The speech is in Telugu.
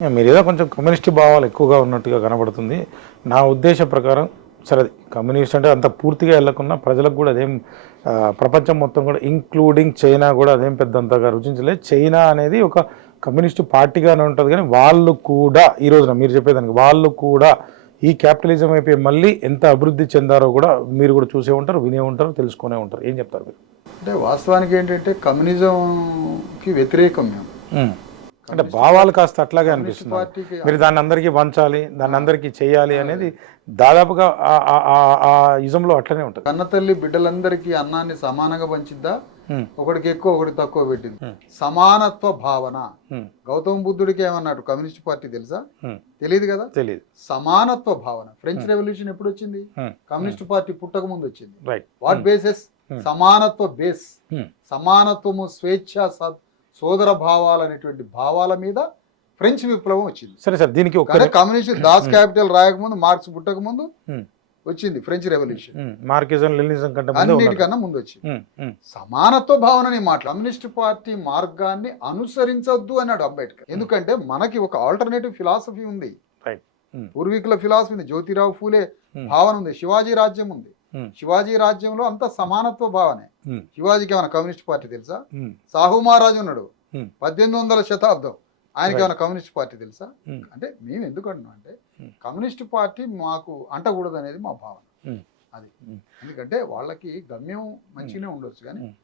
మీరేదో కొంచెం కమ్యూనిస్ట్ భావాలు ఎక్కువగా ఉన్నట్టుగా కనబడుతుంది. నా ఉద్దేశ ప్రకారం సరే కమ్యూనిస్ట్ అంటే అంత పూర్తిగా వెళ్ళకున్నా ప్రజలకు కూడా అదేం ప్రపంచం మొత్తం కూడా ఇంక్లూడింగ్ చైనా కూడా అదేం పెద్దంతగా రుచించలేదు. చైనా అనేది ఒక కమ్యూనిస్టు పార్టీగానే ఉంటుంది, కానీ వాళ్ళు కూడా ఈ రోజున మీరు చెప్పేదానికి వాళ్ళు కూడా ఈ క్యాపిటలిజం అయిపోయి మళ్ళీ ఎంత అభివృద్ధి చెందారో కూడా మీరు కూడా చూసే ఉంటారు, వినే ఉంటారు, తెలుసుకునే ఉంటారు. ఏం చెప్తారు మీరు? అంటే వాస్తవానికి ఏంటంటే కమ్యూనిజంకి వ్యతిరేకం మేము. అంటే భావాలు కాస్త అట్లాగే అనిపిస్తుంది. మీరు దాన్ని అందరికీ వంచాలి, దాన్ని అందరికీ చేయాలి అనేది దాదాపుగా ఆ యుజంలో అట్లనే ఉంటుంది. కన్నతల్లి బిడ్డలందరికీ అన్నాన్ని సమానంగా పంచిద్దా, ఒకడికి ఎక్కువ ఒకటి తక్కువ పెట్టింది. సమానత్వ భావన. గౌతమ బుద్ధుడికి ఏమన్నాడు కమ్యూనిస్ట్ పార్టీ తెలుసా? తెలియదు కదా. తెలియదు. సమానత్వ భావన. ఫ్రెంచ్ రెవల్యూషన్ ఎప్పుడు వచ్చింది? కమ్యూనిస్ట్ పార్టీ పుట్టక ముందు వచ్చింది. What bases? సమానత్వ బేస్. సమానత్వము, స్వేచ్ఛ, సోదర భావాలు అనేటువంటి భావాల మీద ఫ్రెంచ్ విప్లవం వచ్చింది. సరే సార్, దీనికి కమ్యూనిస్ట్ దాస్ క్యాపిటల్ రాయకముందు, మార్క్స్ పుట్టక ముందు వచ్చింది ఫ్రెంచ్ రెవల్యూషన్. మార్క్సిజం లెనినిజం కంటే అన్నిటికన్నా ముందు వచ్చింది. సమానత్వ భావనని కమ్యూనిస్ట్ పార్టీ మార్గాన్ని అనుసరించొద్దు అన్నాడు అంబేద్కర్. ఎందుకంటే మనకి ఒక ఆల్టర్నేటివ్ ఫిలాసఫీ ఉంది, పూర్వీకుల ఫిలాసఫీ ఉంది, జ్యోతిరావు ఫూలే భావన ఉంది, శివాజీ రాజ్యం ఉంది. శివాజీ రాజ్యంలో అంతా సమానత్వ భావనే. శివాజీకి ఏమైనా కమ్యూనిస్ట్ పార్టీ తెలుసా? సాహు మహారాజు ఉన్నాడు 1800వ శతాబ్దం, ఆయనకి ఏమైనా కమ్యూనిస్ట్ పార్టీ తెలుసా? అంటే మేము ఎందుకు అంటున్నాం అంటే కమ్యూనిస్ట్ పార్టీ మాకు అంటకూడదు అనేది మా భావన. అది ఎందుకంటే వాళ్ళకి గమ్యం మంచిగానే ఉండొచ్చు కానీ